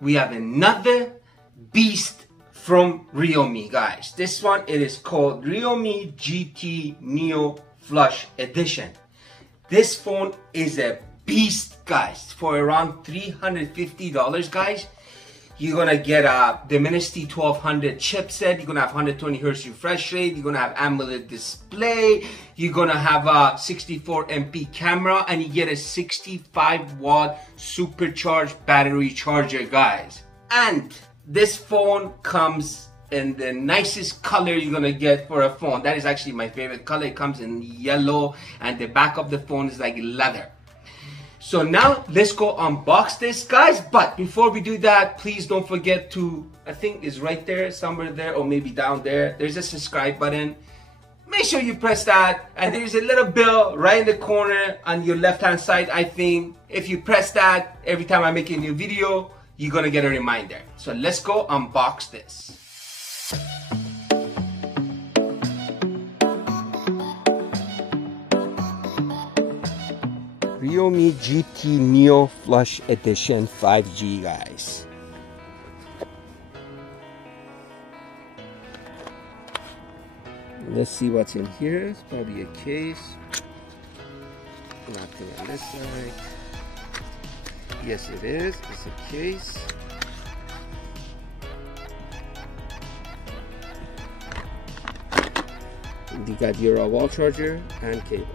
we have another beast from Realme, guys. This one, it is called Realme GT Neo Flush Edition. This phone is a beast, guys. For around $350, guys, you're gonna get a Dimensity 1200 chipset. You're gonna have 120 Hz refresh rate. You're gonna have AMOLED display. You're gonna have a 64 MP camera, and you get a 65-watt supercharged battery charger, guys. And this phone comes in the nicest color you're gonna get for a phone. That is actually my favorite color. It comes in yellow, and the back of the phone is like leather. So now let's go unbox this, guys. But before we do that, please don't forget to, I think it's right there, somewhere there, or maybe down there. There's a subscribe button. Make sure you press that. And there's a little bell right in the corner on your left-hand side, I think. If you press that, every time I make a new video, you're gonna get a reminder. So let's go unbox this. Realme GT Neo Flush Edition 5G, guys. Let's see what's in here. It's probably a case. Nothing on this side. Yes, it is. It's a case. You got your wall charger and cables.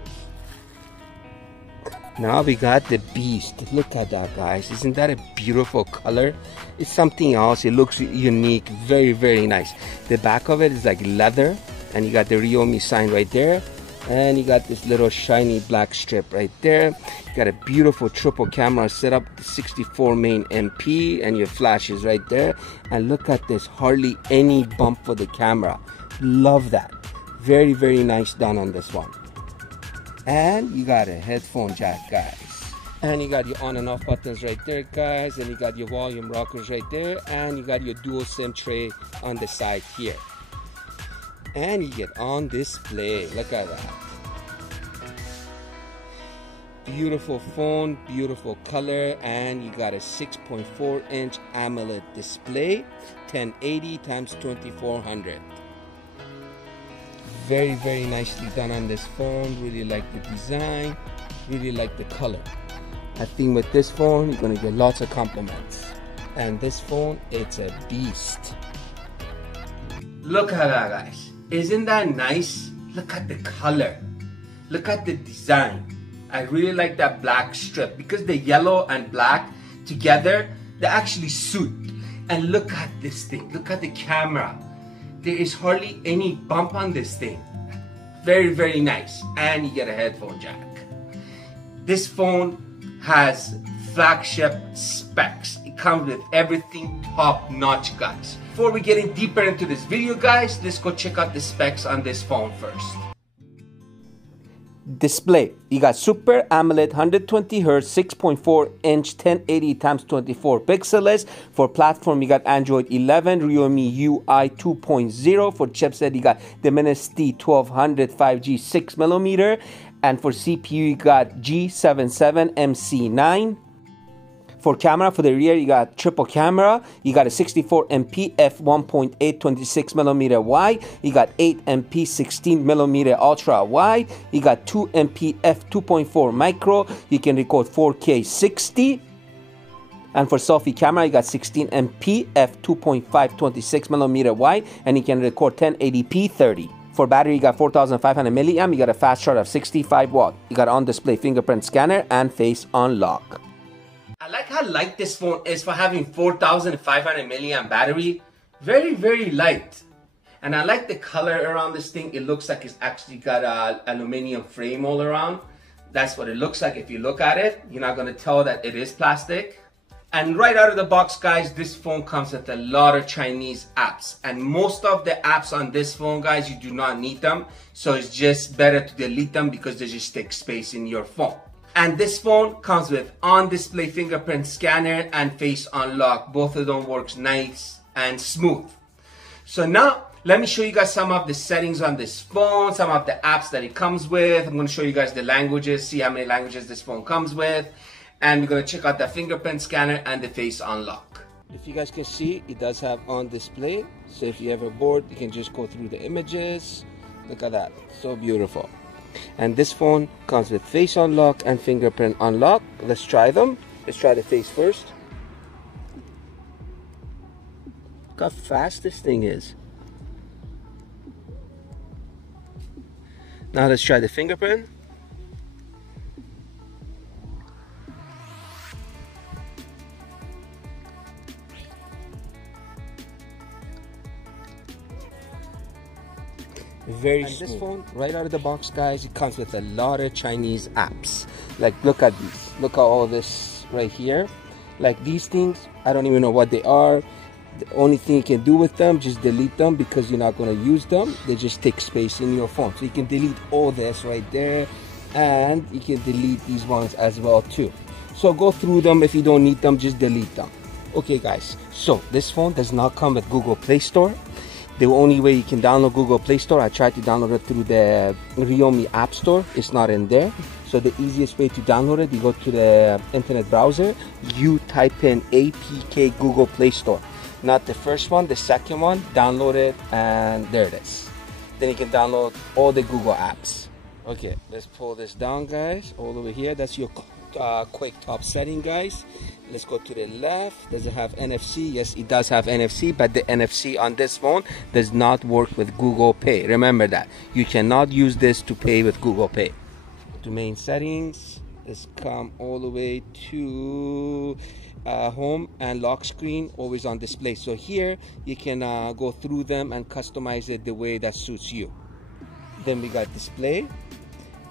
Now we got the beast. Look at that, guys. Isn't that a beautiful color? It's something else. It looks unique. Very, very nice. The back of it is like leather, and you got the Realme sign right there, and you got this little shiny black strip right there. You got a beautiful triple camera setup, 64 main MP, and your flash is right there. And look at this, hardly any bump for the camera. Love that. Very, very nice done on this one. And you got a headphone jack, guys. And you got your on and off buttons right there, guys. And you got your volume rockers right there. And you got your dual SIM tray on the side here. And you get on display. Look at that. Beautiful phone, beautiful color. And you got a 6.4-inch AMOLED display, 1080 x 2400. Very, very nicely done on this phone. Really like the design, really like the color. I think with this phone you're gonna get lots of compliments. And this phone, it's a beast. Look at that, guys. Isn't that nice? Look at the color, look at the design. I really like that black strip, because the yellow and black together, they actually suit. And look at this thing, look at the camera. There is hardly any bump on this thing. Very, very nice. And you get a headphone jack. This phone has flagship specs. It comes with everything top notch, guys. Before we get in deeper into this video, guys, let's go check out the specs on this phone first. Display, you got Super AMOLED 120 Hz 6.4-inch 1080 x 24 pixels. For platform, you got Android 11, Realme UI 2.0. For chipset, you got Dimensity 1200 5G 6mm. And for CPU, you got G77 MC9. For camera, for the rear, you got triple camera. You got a 64 MP f1.8 26mm wide. You got 8 MP 16mm ultra wide. You got 2 MP f2.4 micro. You can record 4K 60. And for selfie camera, you got 16 MP f2.5 26mm wide, and you can record 1080p 30. For battery, you got 4500 milliamp. You got a fast charge of 65 watt. You got on-display fingerprint scanner and face unlock. I like how light this phone is for having 4500 milliamp battery. Very, very light. And I like the color around this thing. It looks like it's actually got an aluminum frame all around. That's what it looks like if you look at it. You're not going to tell that it is plastic. And right out of the box, guys, this phone comes with a lot of Chinese apps. And most of the apps on this phone, guys, you do not need them. So it's just better to delete them because they just take space in your phone. And this phone comes with on-display fingerprint scanner and face unlock. Both of them works nice and smooth. So now, let me show you guys some of the settings on this phone, some of the apps that it comes with. I'm going to show you guys the languages, see how many languages this phone comes with. And we're going to check out the fingerprint scanner and the face unlock. If you guys can see, it does have on display. So if you ever bored, you can just go through the images. Look at that, so beautiful. And this phone comes with face unlock and fingerprint unlock. Let's try them. Let's try the face first. Look how fast this thing is. Now let's try the fingerprint. Very smooth. This phone, right out of the box, guys, it comes with a lot of Chinese apps. Like, look at these. Look at all this right here. Like, these things, I don't even know what they are. The only thing you can do with them, just delete them because you're not going to use them. They just take space in your phone. So you can delete all this right there. And you can delete these ones as well too. So go through them. If you don't need them, just delete them. Okay, guys. So this phone does not come with Google Play Store. The only way you can download Google Play Store, I tried to download it through the Realme App Store. It's not in there. So the easiest way to download it, you go to the internet browser, you type in APK Google Play Store. Not the first one, the second one, download it, and there it is. Then you can download all the Google apps. Okay, let's pull this down, guys, all over here. That's your quick top setting, guys. Let's go to the left. Does it have NFC? Yes, it does have NFC, but the NFC on this phone does not work with Google Pay. Remember that. You cannot use this to pay with Google Pay. To main settings, let's come all the way to home and lock screen, always on display. So here you can go through them and customize it the way that suits you. Then we got display.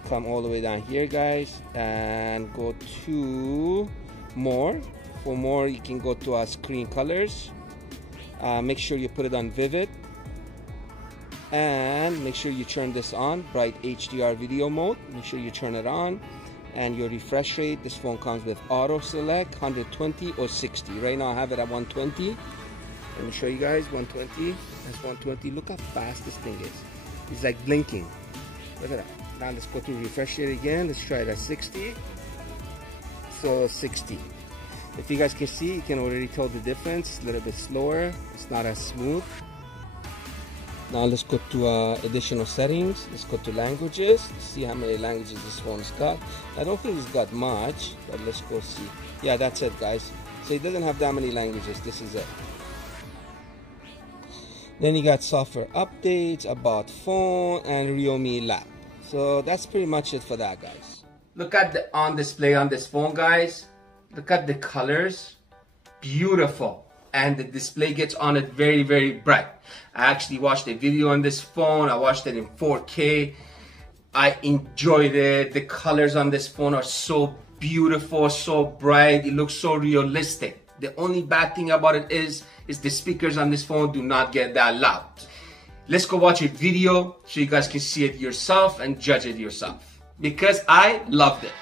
Come all the way down here, guys, and go to more. For more, you can go to screen colors. Make sure you put it on vivid, and make sure you turn this on, bright HDR video mode. Make sure you turn it on. And your refresh rate, this phone comes with auto select 120 or 60. Right now I have it at 120. Let me show you guys. 120. That's 120. Look how fast this thing is. It's like blinking. Look at that. Now let's go to refresh rate again. Let's try it at 60. So 60. If you guys can see, you can already tell the difference. A little bit slower. It's not as smooth. Now let's go to additional settings. Let's go to languages. Let's see how many languages this phone's got. I don't think it's got much, but let's go see. Yeah, that's it, guys. So it doesn't have that many languages. This is it. Then you got software updates, about phone, and Realme Lab. So that's pretty much it for that, guys. Look at the on display on this phone, guys. Look at the colors. Beautiful. And the display gets on it very, very bright. I actually watched a video on this phone. I watched it in 4K. I enjoyed it. The colors on this phone are so beautiful, so bright. It looks so realistic. The only bad thing about it is the speakers on this phone do not get that loud. Let's go watch a video so you guys can see it yourself and judge it yourself. Because I loved it.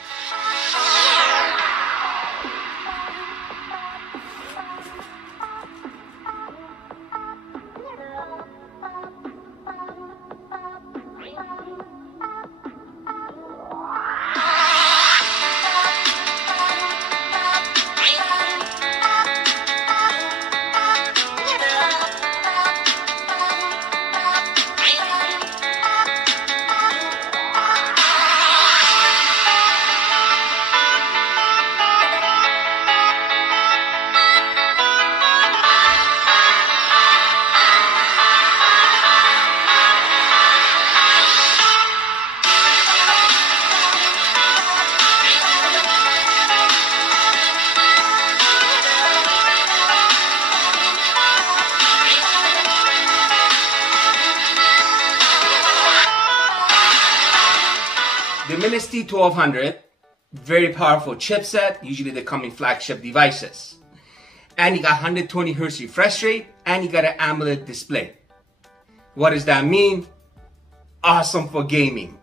The Minis T1200, very powerful chipset. Usually they come in flagship devices. And you got 120 Hz refresh rate, and you got an AMOLED display. What does that mean? Awesome for gaming.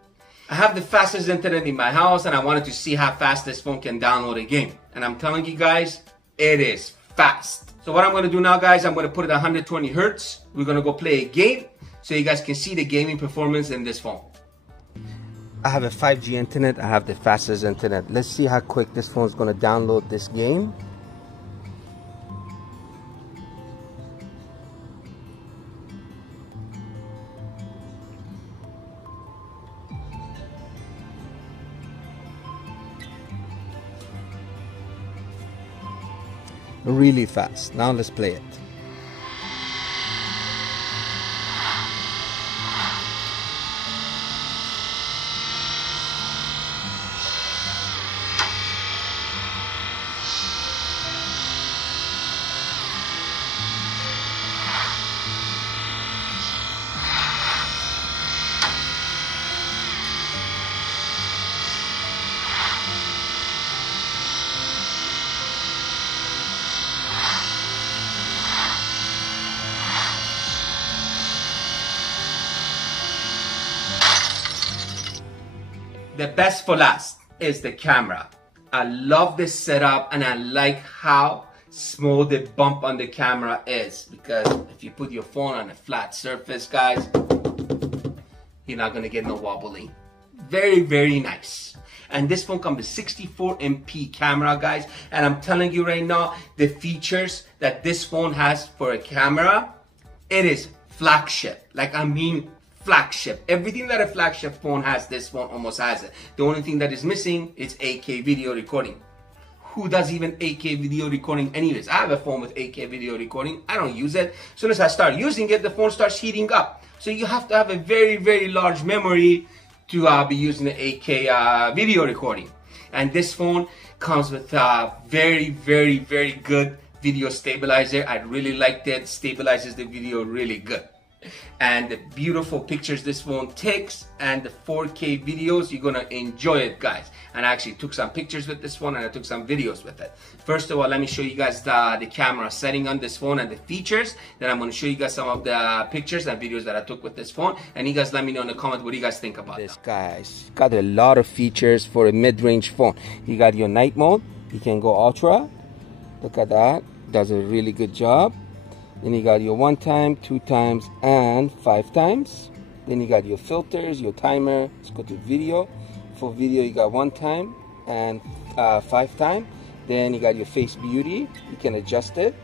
I have the fastest internet in my house, and I wanted to see how fast this phone can download a game. And I'm telling you guys, it is fast. So what I'm gonna do now, guys, I'm gonna put it at 120 Hz. We're gonna go play a game so you guys can see the gaming performance in this phone. I have a 5G internet. I have the fastest internet. Let's see how quick this phone is going to download this game. really fast. Now let's play it. The best for last is the camera. I love this setup and I like how small the bump on the camera is, because if you put your phone on a flat surface, guys, you're not gonna get no wobbling. Very, very nice. And this phone comes with 64 MP camera, guys. And I'm telling you right now, the features that this phone has for a camera, it is flagship. Like, I mean, flagship. Everything that a flagship phone has, this phone almost has it. The only thing that is missing is 8K video recording. Who does even 8K video recording anyways? I have a phone with 8K video recording. I don't use it. As soon as I start using it, the phone starts heating up. So you have to have a very, very large memory to be using the 8K video recording. And this phone comes with very, very, very good video stabilizer. I really liked it. Stabilizes the video really good. And the beautiful pictures this phone takes and the 4K videos, you're gonna enjoy it, guys. And I actually took some pictures with this phone and I took some videos with it. First of all, let me show you guys the camera setting on this phone and the features. Then I'm gonna show you guys some of the pictures and videos that I took with this phone. And you guys let me know in the comment what do you guys think about this. Guys, got a lot of features for a mid-range phone. You got your night mode, you can go ultra. Look at that, does a really good job. Then you got your 1 time, 2 times, and 5 times. Then you got your filters, your timer. Let's go to video. For video, you got 1 time and 5 time. Then you got your face beauty. You can adjust it.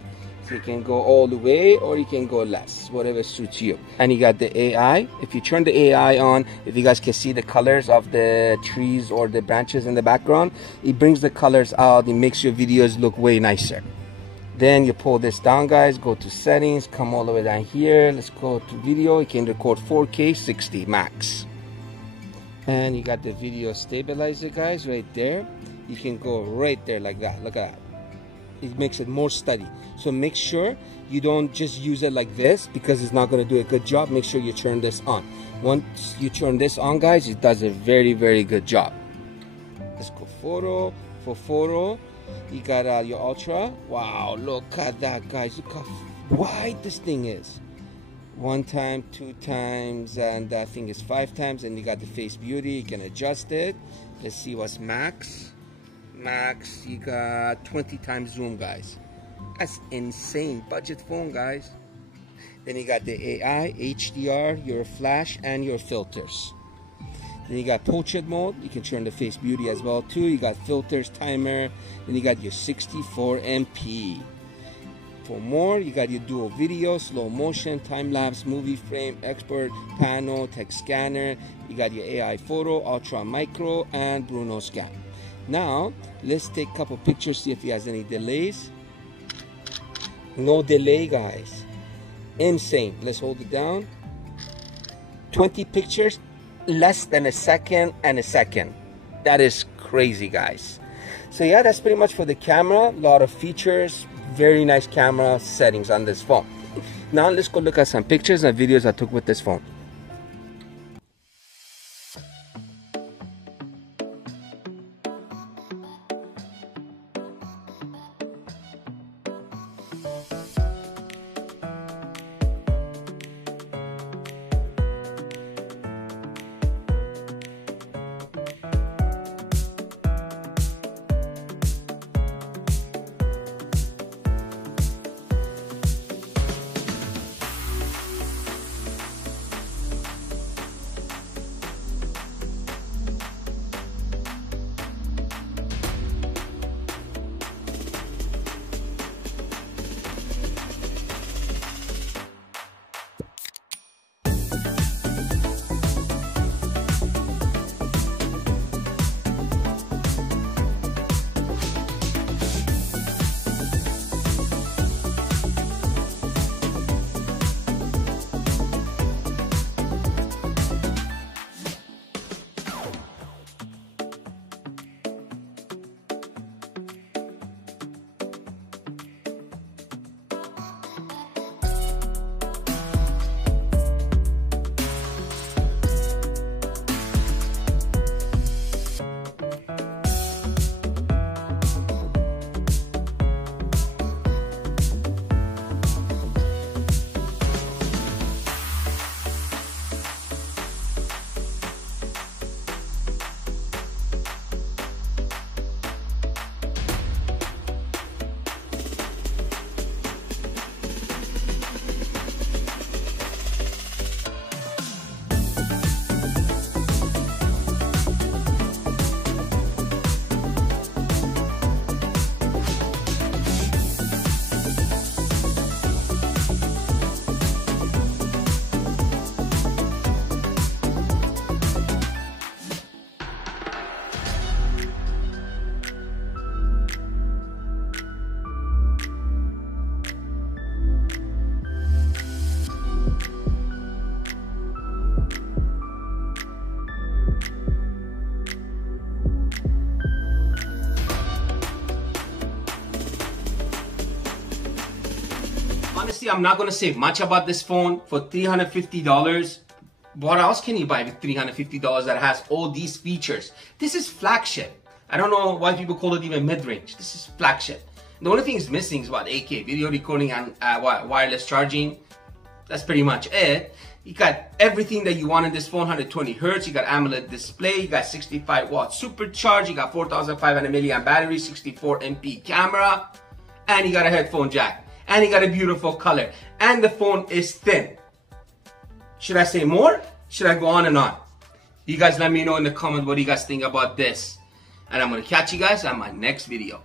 So you can go all the way or you can go less, whatever suits you. And you got the AI. If you turn the AI on, if you guys can see the colors of the trees or the branches in the background, it brings the colors out. It makes your videos look way nicer. Then you pull this down, guys, go to settings, come all the way down here. Let's go to video. You can record 4K 60 max. And you got the video stabilizer, guys, right there. You can go right there like that. Look at that. It makes it more steady. So make sure you don't just use it like this because it's not going to do a good job. Make sure you turn this on. Once you turn this on, guys, it does a very, very good job. Let's go photo. For photo, you got your ultra. Wow, look at that, guys. Look how wide this thing is. 1 time, 2 times, and that thing is 5 times. And you got the face beauty. You can adjust it. Let's see what's max. Max, you got 20 times zoom, guys. That's insane. Budget phone, guys. Then you got the AI, HDR, your flash, and your filters. Then you got portrait mode. You can turn the face beauty as well too. You got filters, timer. Then you got your 64 MP. For more, you got your dual video, slow motion, time lapse, movie frame, expert panel, text scanner. You got your AI photo, ultra micro, and Bruno scan. Now let's take a couple pictures, see if he has any delays. No delay, guys. Insane. Let's hold it down. 20 pictures. Less than a second and a second. That is crazy, guys. So yeah, that's pretty much for the camera. A lot of features, very nice camera settings on this phone. Now let's go look at some pictures and videos I took with this phone. Honestly, I'm not gonna say much about this phone for $350. What else can you buy with $350 that has all these features? This is flagship. I don't know why people call it even mid-range. This is flagship. The only thing is missing is what, 8K video recording and wireless charging. That's pretty much it. You got everything that you want in this phone, 120 Hertz, you got AMOLED display, you got 65 watt supercharge, you got 4,500 milliamp battery, 64 MP camera, and you got a headphone jack, and you got a beautiful color, and the phone is thin. Should I say more? Should I go on and on? You guys let me know in the comments what you guys think about this. And I'm gonna catch you guys on my next video.